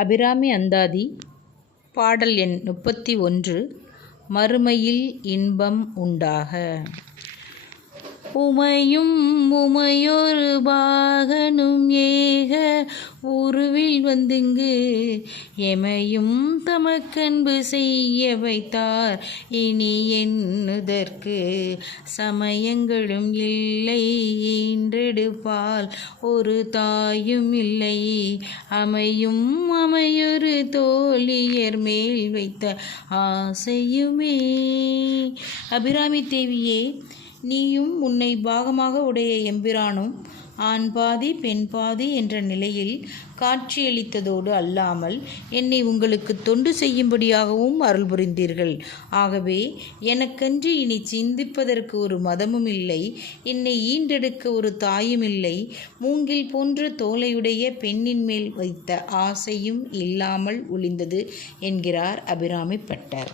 அபிராமி அந்தாதி பாடல் எண் 31. மறுமையில் இன்பம் உண்டாக. உமையும் உமையொரு பாகனும் ஏக உருவில் வந்துங்கு எமையும் தமக்கன்பு செய்ய வைத்தார். இனி எண்ணுதற்கு சமயங்களும் இல்லை, ஈன்றெடுப்பால் ஒரு தாயும் இல்லை. அமையும் அமையொரு தோழியர் மேல் வைத்த ஆசையுமே. அபிராமி தேவியே, நீயும் உன்னை பாகமாக உடைய எம்பிரானும் ஆண் பாதி பெண் பாதி என்ற நிலையில் காட்சியளித்ததோடு அல்லாமல் என்னை உங்களுக்கு தொண்டு செய்யும்படியாகவும் அருள் புரிந்தீர்கள். ஆகவே எனக்கன்று இனி சிந்திப்பதற்கு ஒரு மதமும் இல்லை, என்னை ஈண்டெடுக்க ஒரு தாயும் இல்லை, மூங்கில் போன்ற தோலையுடைய பெண்ணின் மேல் வைத்த ஆசையும் இல்லாமல் ஒளிந்தது என்கிறார் அபிராமி பட்டர்.